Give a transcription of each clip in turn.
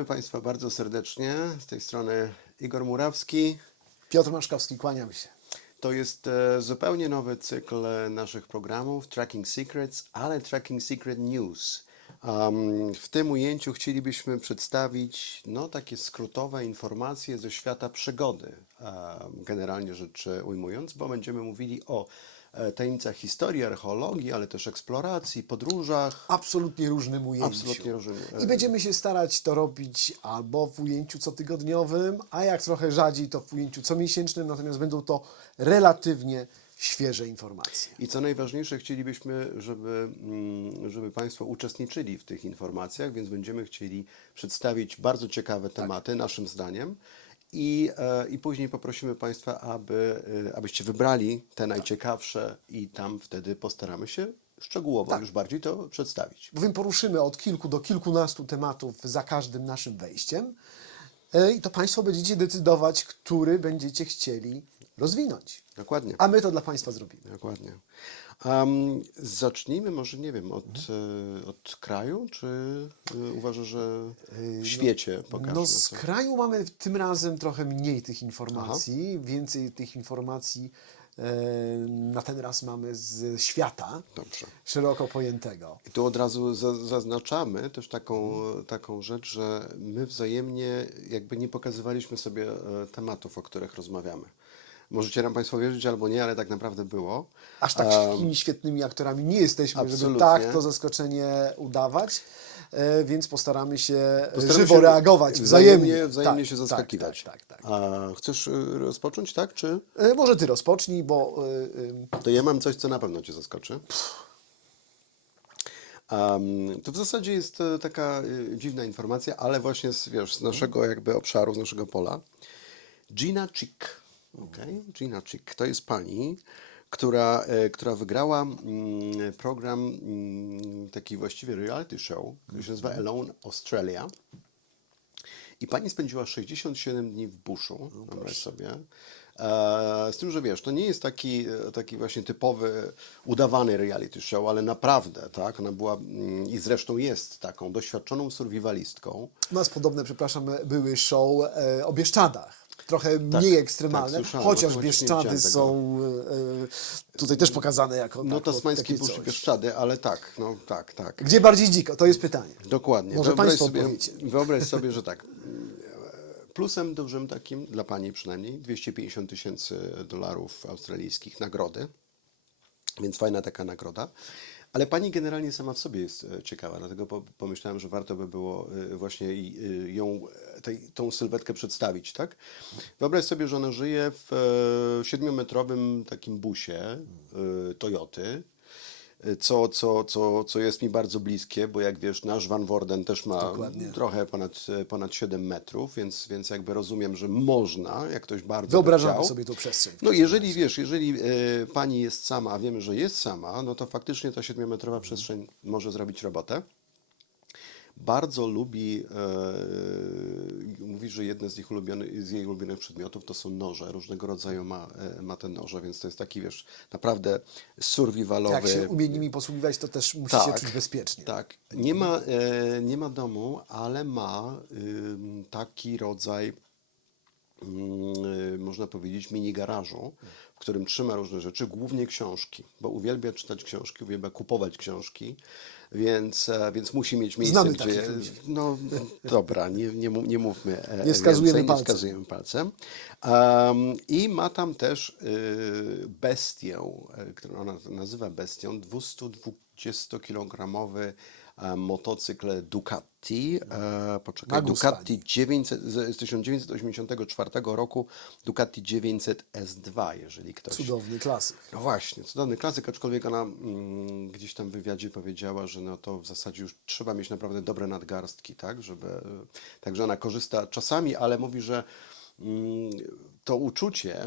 Witamy Państwa bardzo serdecznie. Z tej strony Igor Murawski. Piotr Maszkowski, kłaniam się. To jest zupełnie nowy cykl naszych programów Tracking Secrets, ale Tracking Secret News. W tym ujęciu chcielibyśmy przedstawić takie skrótowe informacje ze świata przygody, generalnie rzecz ujmując, bo będziemy mówili o tajemnicach historii, archeologii, ale też eksploracji, podróżach. Absolutnie różnym ujęciu. Absolutnie różnym. I będziemy się starać to robić albo w ujęciu cotygodniowym, a jak trochę rzadziej, to w ujęciu comiesięcznym, natomiast będą to relatywnie świeże informacje. I co najważniejsze, chcielibyśmy, żeby Państwo uczestniczyli w tych informacjach, więc będziemy chcieli przedstawić bardzo ciekawe tematy, naszym zdaniem. I później poprosimy Państwa, abyście wybrali te najciekawsze i tam wtedy postaramy się szczegółowo już bardziej to przedstawić. Bowiem poruszymy od kilku do kilkunastu tematów za każdym naszym wejściem i to Państwo będziecie decydować, który będziecie chcieli rozwinąć. Dokładnie. A my to dla Państwa zrobimy. Dokładnie. Zacznijmy może, nie wiem, od kraju, czy uważasz, że w świecie pokażmy? Z kraju mamy tym razem trochę mniej tych informacji, więcej tych informacji na ten raz mamy z świata, Dobrze. szeroko pojętego. I tu od razu zaznaczamy też taką rzecz, że my wzajemnie jakby nie pokazywaliśmy sobie tematów, o których rozmawiamy. Możecie nam Państwo wierzyć albo nie, ale tak naprawdę było. Aż tak takimi świetnymi aktorami nie jesteśmy, żeby Absolutnie. tak to zaskoczenie udawać, więc postaramy się żywo reagować, wzajemnie się zaskakiwać. Tak. Chcesz rozpocząć, tak? Czy? Może Ty rozpocznij, bo... To ja mam coś, co na pewno Cię zaskoczy. To w zasadzie jest taka dziwna informacja, ale właśnie z naszego jakby obszaru, z naszego pola. Gina Chick. Okay? Gina Chick to jest pani, która wygrała program, taki właściwie reality show, który się nazywa Alone Australia. I pani spędziła 67 dni w buszu, wyobraź sobie. Z tym, że wiesz, to nie jest taki właśnie typowy, udawany reality show, ale naprawdę, tak? Ona była i zresztą jest taką doświadczoną survivalistką. U nas podobne, przepraszam, były show o Bieszczadach. Trochę mniej ekstremalne, słyszałem, chociaż właśnie nie Bieszczady widziałem tego. są tutaj też pokazane jako Tasmańskiej takie Puszczy coś. Bieszczady, ale tak. Gdzie bardziej dziko? To jest pytanie. Dokładnie. Może Państwo odpowiecie. Wyobraź sobie, że tak. Plusem dużym takim, dla pani przynajmniej, $250,000 australijskich nagrody, więc fajna taka nagroda. Ale pani generalnie sama w sobie jest ciekawa, dlatego pomyślałem, że warto by było właśnie ją, tą sylwetkę przedstawić, tak? Wyobraź sobie, że ona żyje w 7-metrowym takim busie Toyoty, co jest mi bardzo bliskie, bo jak wiesz, nasz Van Worden też ma trochę ponad 7 metrów, więc jakby rozumiem, że można, jak ktoś bardzo Wyobrażamy chciał. sobie tą przestrzeń. Jeżeli pani jest sama, a wiemy, że jest sama, no to faktycznie ta 7-metrowa przestrzeń może zrobić robotę. Bardzo lubi, mówi, że jedne z jej ulubionych przedmiotów to są noże, różnego rodzaju ma te noże, więc to jest taki, wiesz, naprawdę survivalowy. Jak się umie nimi posługiwać, to też musi się czuć bezpiecznie. Tak. Nie ma domu, ale ma taki rodzaj, można powiedzieć, mini garażu, w którym trzyma różne rzeczy, głównie książki, bo uwielbia czytać książki, uwielbia kupować książki, więc musi mieć miejsce, Znamy gdzie... takich ludzi. No dobra, nie mówmy Nie wskazujemy więcej, palcem. nie wskazujemy palcem. I ma tam też bestię, którą ona nazywa bestią, 220-kilogramowy motocykl Ducati, Ducati 900, z 1984 roku, Ducati 900 S2, jeżeli ktoś... Cudowny klasyk. No właśnie, cudowny klasyk, aczkolwiek ona gdzieś tam w wywiadzie powiedziała, że no to w zasadzie już trzeba mieć naprawdę dobre nadgarstki, tak, także ona korzysta czasami, ale mówi, że to uczucie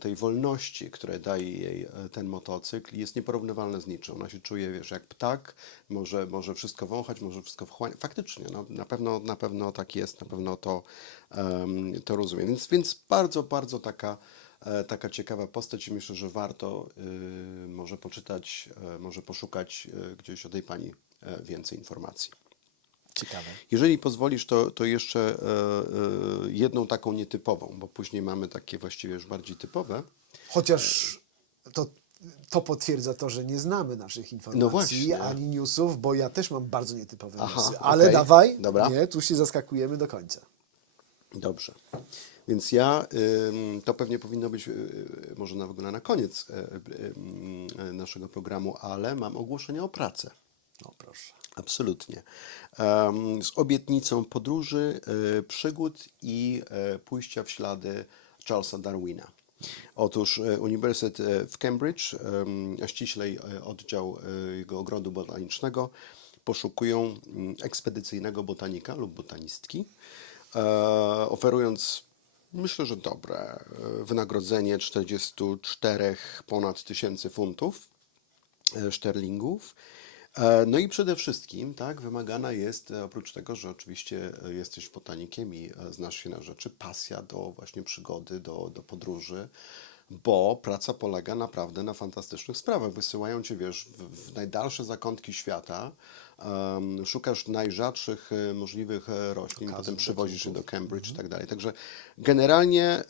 tej wolności, które daje jej ten motocykl, jest nieporównywalne z niczym. Ona się czuje, wiesz, jak ptak, może wszystko wąchać, może wszystko wchłaniać. Faktycznie, no, na pewno tak jest, na pewno to rozumiem. Więc bardzo, bardzo taka ciekawa postać i myślę, że warto może poczytać, może poszukać gdzieś o tej pani więcej informacji. Ciekawe. Jeżeli pozwolisz, to jeszcze jedną taką nietypową, bo później mamy takie właściwie już bardziej typowe. Chociaż to potwierdza to, że nie znamy naszych informacji właśnie. ani newsów, bo ja też mam bardzo nietypowe Aha, newsy. Ale okej. dawaj, Dobra. nie, tu się zaskakujemy do końca. Dobrze. Więc to pewnie powinno być może w ogóle na koniec naszego programu, ale mam ogłoszenie o pracę. No proszę. Absolutnie. Z obietnicą podróży, przygód i pójścia w ślady Charlesa Darwina. Otóż Uniwersytet w Cambridge, a ściślej oddział jego ogrodu botanicznego, poszukują ekspedycyjnego botanika lub botanistki, oferując, myślę, że dobre wynagrodzenie 44 ponad tysięcy funtów szterlingów. No i przede wszystkim, tak, wymagana jest, oprócz tego, że oczywiście jesteś botanikiem i znasz się na rzeczy, pasja do właśnie przygody, do podróży, bo praca polega naprawdę na fantastycznych sprawach. Wysyłają cię, wiesz, w najdalsze zakątki świata, szukasz najrzadszych możliwych roślin, potem przywozisz je do Cambridge i tak dalej. Także generalnie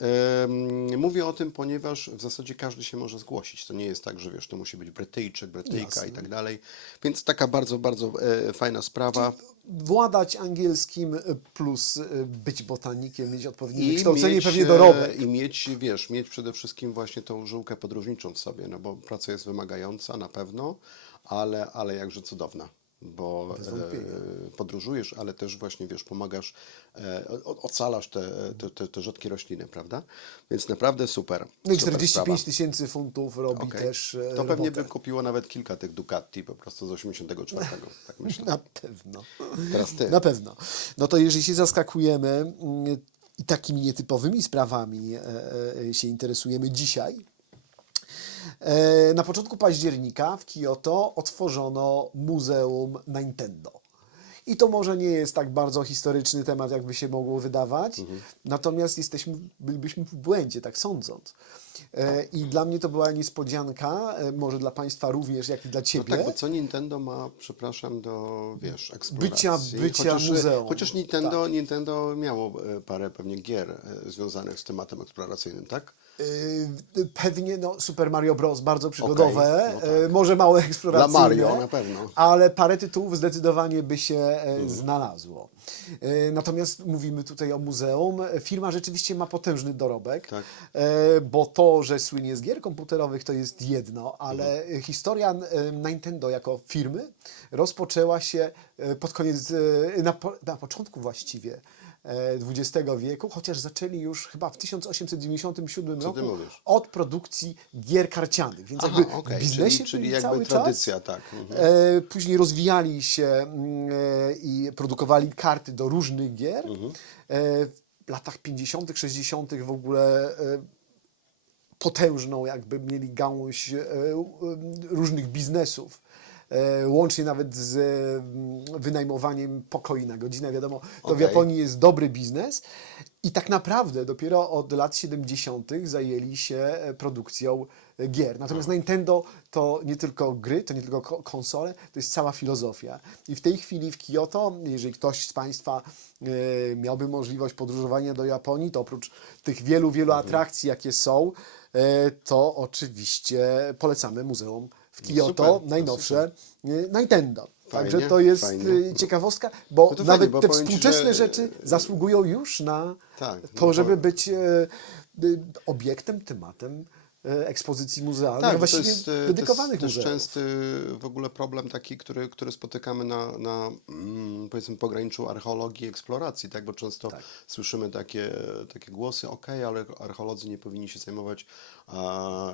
mówię o tym, ponieważ w zasadzie każdy się może zgłosić. To nie jest tak, że wiesz, to musi być Brytyjczyk, Brytyjka i tak dalej. Więc taka bardzo, bardzo fajna sprawa. Władać angielskim plus być botanikiem, mieć odpowiednie I wykształcenie, mieć, pewnie dorobek. I mieć, wiesz, mieć przede wszystkim właśnie tą żyłkę podróżniczą w sobie, no bo praca jest wymagająca na pewno, ale jakże cudowna, bo podróżujesz, ale też właśnie, wiesz, pomagasz, ocalasz te rzadkie rośliny, prawda? Więc naprawdę super. No i super 45 sprawa. tysięcy funtów robi Okej. też To pewnie robotę. bym kupiło nawet kilka tych Ducati po prostu z 84, tak myślę. Na pewno. Teraz ty. Na pewno. No to jeżeli się zaskakujemy i takimi nietypowymi sprawami się interesujemy dzisiaj, na początku października w Kyoto otworzono Muzeum Nintendo. I to może nie jest tak bardzo historyczny temat, jakby się mogło wydawać, natomiast bylibyśmy w błędzie, tak sądząc. I dla mnie to była niespodzianka, może dla Państwa również, jak i dla No Ciebie. tak, bo co Nintendo ma, przepraszam, do, wiesz, eksploracji. Bycia muzeum. Chociaż Nintendo miało parę pewnie gier związanych z tematem eksploracyjnym, tak? Pewnie Super Mario Bros. Bardzo przygodowe, Okej, no tak. może mało eksploracyjne. Dla Mario na pewno. Ale parę tytułów zdecydowanie by się znalazło. Natomiast mówimy tutaj o muzeum. Firma rzeczywiście ma potężny dorobek, Tak. bo to, że słynie z gier komputerowych, to jest jedno, ale historia Nintendo jako firmy rozpoczęła się pod koniec, na początku właściwie XX wieku, chociaż zaczęli już chyba w 1897 Co ty roku mówisz? od produkcji gier karcianych, więc Aha, jakby okej, w biznesie czyli byli jakby cały tradycja, czas. tak. Później rozwijali się i produkowali karty do różnych gier. W latach 50., 60. w ogóle potężną jakby mieli gałąź różnych biznesów. Łącznie nawet z wynajmowaniem pokoi na godzinę. Wiadomo, to w Okej. Japonii jest dobry biznes. I tak naprawdę dopiero od lat 70. zajęli się produkcją gier. Natomiast Nintendo to nie tylko gry, to nie tylko konsole, to jest cała filozofia. I w tej chwili w Kyoto, jeżeli ktoś z Państwa miałby możliwość podróżowania do Japonii, to oprócz tych wielu atrakcji, jakie są, to oczywiście polecamy Muzeum w Kyoto, super, najnowsze Nintendo. Fajnie, Także to jest fajnie. ciekawostka, bo No to nawet fajnie, bo te powiem ci, współczesne że- rzeczy zasługują już na Tak, to, no żeby bo- być obiektem, tematem ekspozycji muzealnych, Tak, bo to właściwie jest dedykowanych też muzeów. częsty w ogóle problem taki, który spotykamy na powiedzmy pograniczu archeologii i eksploracji, tak? Bo często słyszymy takie głosy, ale archeolodzy nie powinni się zajmować,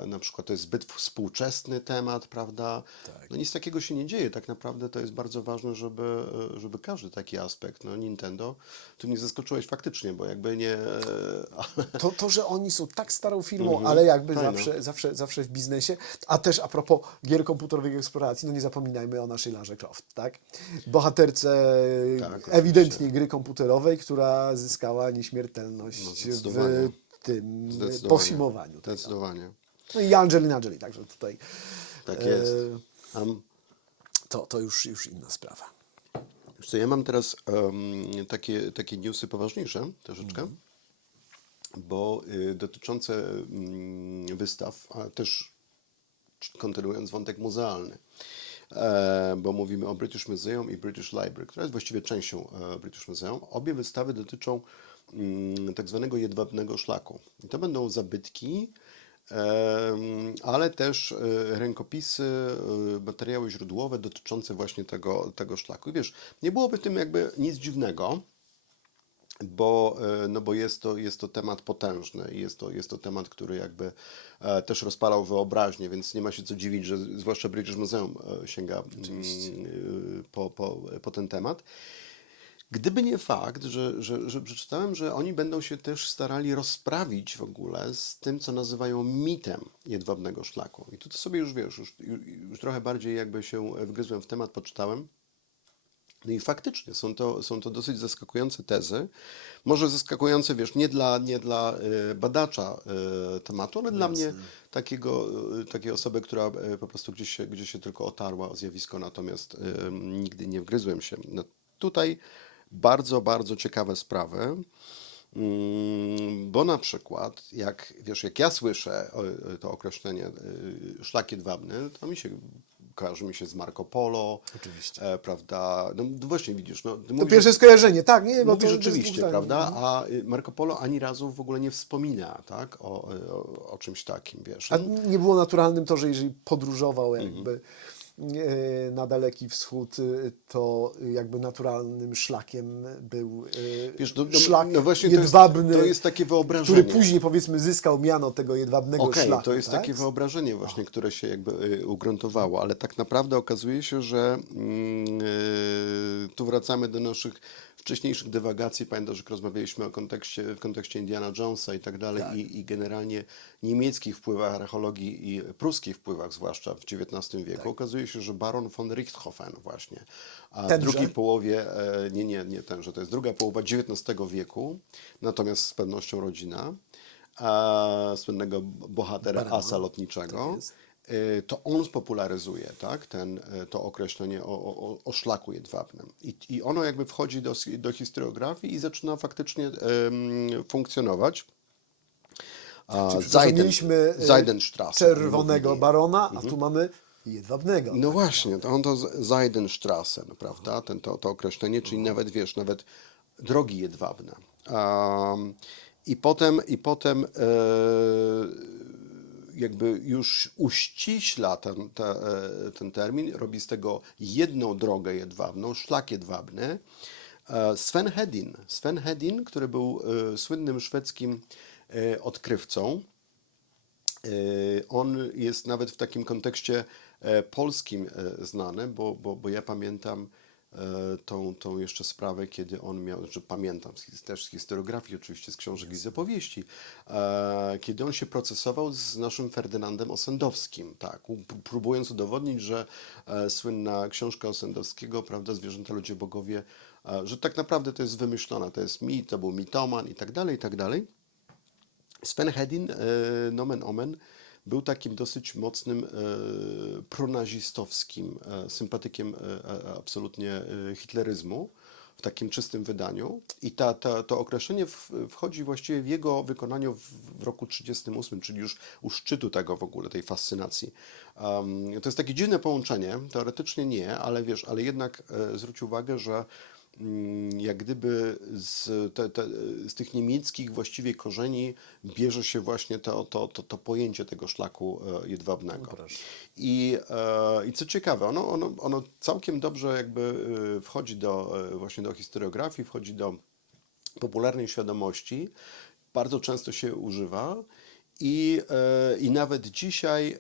na przykład to jest zbyt współczesny temat, prawda? No nic takiego się nie dzieje. Tak naprawdę to jest bardzo ważne, żeby każdy taki aspekt, Nintendo, tu mnie zaskoczyłeś faktycznie, bo jakby nie... To, że oni są tak starą firmą, ale jakby Fajno. zawsze w biznesie. A też a propos gier komputerowych eksploracji, nie zapominajmy o naszej Larze Croft, tak? Bohaterce Tak, ewidentnie oczywiście. gry komputerowej, która zyskała nieśmiertelność zdecydowanie. w tym Zdecydowanie. pofilmowaniu. Zdecydowanie. No i Angelina Jolie, także tutaj Tak jest. to już inna sprawa. Wiesz co, ja mam teraz takie newsy poważniejsze troszeczkę, bo dotyczące wystaw, a też kontynuując wątek muzealny, bo mówimy o British Museum i British Library, która jest właściwie częścią British Museum. Obie wystawy dotyczą tak zwanego jedwabnego szlaku. I to będą zabytki, ale też rękopisy, materiały źródłowe dotyczące właśnie tego szlaku. I wiesz, nie byłoby w tym jakby nic dziwnego, bo, no bo jest to temat potężny i jest to temat, który jakby też rozpalał wyobraźnię, więc nie ma się co dziwić, że zwłaszcza British Museum sięga po ten temat. Gdyby nie fakt, że przeczytałem, że oni będą się też starali rozprawić w ogóle z tym, co nazywają mitem jedwabnego szlaku. I tu sobie już wiesz, już trochę bardziej jakby się wgryzłem w temat, poczytałem. No i faktycznie są to dosyć zaskakujące tezy. Może zaskakujące, wiesz, nie dla badacza tematu, ale dla mnie takiej osoby, która po prostu gdzieś się tylko otarła o zjawisko, natomiast nigdy nie wgryzłem się. No, tutaj bardzo, bardzo ciekawe sprawy, bo na przykład, jak ja słyszę to określenie szlak jedwabny, to kojarzy mi się z Marco Polo, Oczywiście. prawda? No właśnie widzisz, no, ty To mówisz, pierwsze skojarzenie, tak, nie, bo mówisz to bez rzeczywiście, dwóch zdań. prawda? A Marco Polo ani razu w ogóle nie wspomina, tak? O czymś takim, wiesz. A No, nie było naturalnym to, że jeżeli podróżował jakby na Daleki Wschód, to jakby naturalnym szlakiem był wiesz, szlak no właśnie jedwabny, to jest takie wyobrażenie. który później powiedzmy zyskał miano tego jedwabnego Okej, szlaku. to jest tak? takie wyobrażenie właśnie, które się jakby ugruntowało, ale tak naprawdę okazuje się, że tu wracamy do naszych wcześniejszych dywagacji. Pamiętasz, że rozmawialiśmy w kontekście Indiana Jonesa i tak dalej i generalnie niemieckich wpływach archeologii i pruskich wpływach, zwłaszcza w XIX wieku. Okazuje się, że baron von Richthofen właśnie, a w Tenże? drugiej połowie, nie tenże, to jest druga połowa XIX wieku, natomiast z pewnością rodzina, słynnego bohatera Barana, asa lotniczego, tak jest. to on spopularyzuje tak, to określenie o szlaku jedwabnym. I ono jakby wchodzi do historiografii i zaczyna faktycznie funkcjonować. Przepraszam, mieliśmy Seidenstraße. czerwonego mówili. barona, a tu mamy jedwabnego. No właśnie, to on to Seidenstraße, no, prawda? To określenie, czyli nawet, wiesz, nawet drogi jedwabne. I potem jakby już uściśla ten termin, robi z tego jedną drogę jedwabną, szlak jedwabny. Sven Hedin, który był słynnym szwedzkim odkrywcą, on jest nawet w takim kontekście polskim znany, bo ja pamiętam tą jeszcze sprawę, kiedy on miał, znaczy pamiętam też z historiografii, oczywiście z książek i z opowieści, kiedy on się procesował z naszym Ferdynandem Ossendowskim, tak, próbując udowodnić, że słynna książka Ossendowskiego, prawda, Zwierzęta, ludzie, bogowie, że tak naprawdę to jest wymyślona, to jest mit, to był mitoman i tak dalej, i tak dalej. Sven Hedin, nomen omen, był takim dosyć mocnym pronazistowskim sympatykiem absolutnie hitleryzmu w takim czystym wydaniu. I to określenie wchodzi właściwie w jego wykonaniu w roku 1938, czyli już u szczytu tego w ogóle, tej fascynacji. To jest takie dziwne połączenie, teoretycznie nie, ale wiesz, ale jednak zwróć uwagę, że jak gdyby z tych niemieckich właściwie korzeni bierze się właśnie to pojęcie tego szlaku jedwabnego. I co ciekawe, ono całkiem dobrze jakby wchodzi właśnie do historiografii, wchodzi do popularnej świadomości, bardzo często się używa i nawet dzisiaj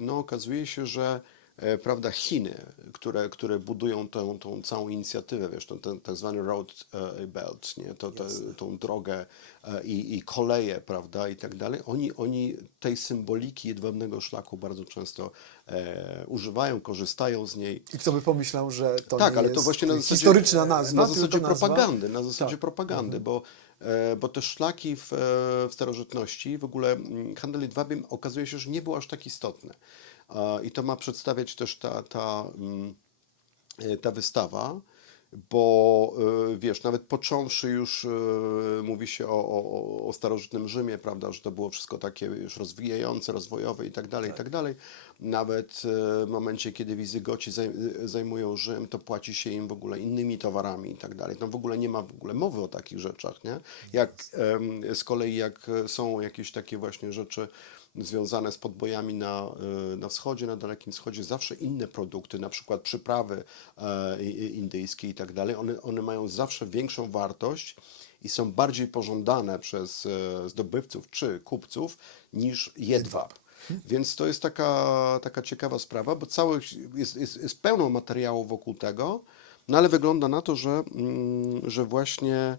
no, okazuje się, że prawda, Chiny, które budują tą całą inicjatywę, wiesz, ten tak zwany Road Belt, nie? Tą drogę i koleje, prawda, i tak dalej, oni tej symboliki jedwabnego szlaku bardzo często używają, korzystają z niej. I kto by pomyślał, że to Tak, nie ale jest to właśnie na zasadzie, historyczna nazwa, na zasadzie tylko nazwa... propagandy, Tak. propagandy, bo te szlaki w starożytności, w ogóle handel jedwabiem okazuje się, że nie był aż tak istotny. I to ma przedstawiać też ta wystawa, bo wiesz, nawet począwszy już mówi się o starożytnym Rzymie, prawda, że to było wszystko takie już rozwijające, rozwojowe i tak dalej, i tak dalej. Nawet w momencie, kiedy Wizygoci zajmują Rzym, to płaci się im w ogóle innymi towarami i tak dalej. Tam w ogóle nie ma w ogóle mowy o takich rzeczach, nie? Jak z kolei jak są jakieś takie właśnie rzeczy związane z podbojami na wschodzie, na Dalekim Wschodzie, zawsze inne produkty, na przykład przyprawy indyjskie i tak dalej, one mają zawsze większą wartość i są bardziej pożądane przez zdobywców czy kupców niż jedwab. Więc to jest taka ciekawa sprawa, bo jest pełno materiału wokół tego, no ale wygląda na to, że właśnie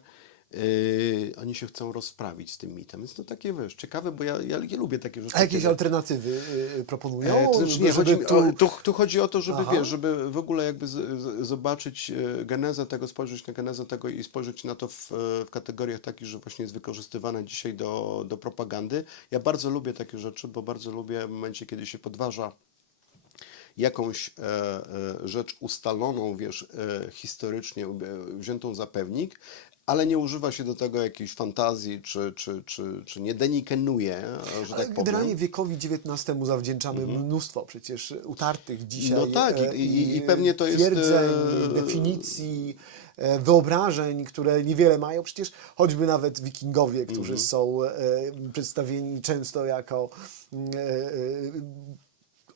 oni się chcą rozprawić z tym mitem. Więc to takie, wiesz, ciekawe, bo ja lubię takie rzeczy. A jakieś kiedy- alternatywy proponują? to znaczy nie, żeby tu chodzi o to, żeby, Aha. wiesz, żeby w ogóle jakby zobaczyć genezę tego, spojrzeć na genezę tego i spojrzeć na to w kategoriach takich, że właśnie jest wykorzystywane dzisiaj do propagandy. Ja bardzo lubię takie rzeczy, bo bardzo lubię w momencie, kiedy się podważa jakąś rzecz ustaloną, wiesz, historycznie wziętą za pewnik, ale nie używa się do tego jakiejś fantazji, czy nie denikenuje, że tak powiem. Generalnie wiekowi XIX zawdzięczamy mnóstwo przecież utartych dzisiaj No tak, i pewnie to jest, twierdzeń, definicji, wyobrażeń, które niewiele mają. Przecież choćby nawet wikingowie, którzy są przedstawieni często jako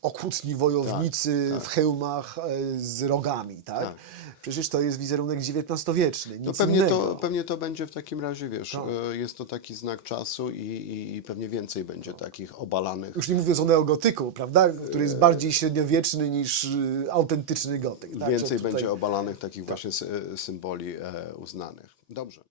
okrutni wojownicy tak. w hełmach z rogami, tak? Tak. Przecież to jest wizerunek XIX-wieczny, nic No innego. pewnie to będzie w takim razie, wiesz, Tak. jest to taki znak czasu i pewnie więcej będzie takich obalanych. Już nie mówiąc o neogotyku, prawda? Który jest bardziej średniowieczny niż autentyczny gotyk. Tak? Że Więcej tutaj- będzie obalanych takich właśnie symboli uznanych. Dobrze.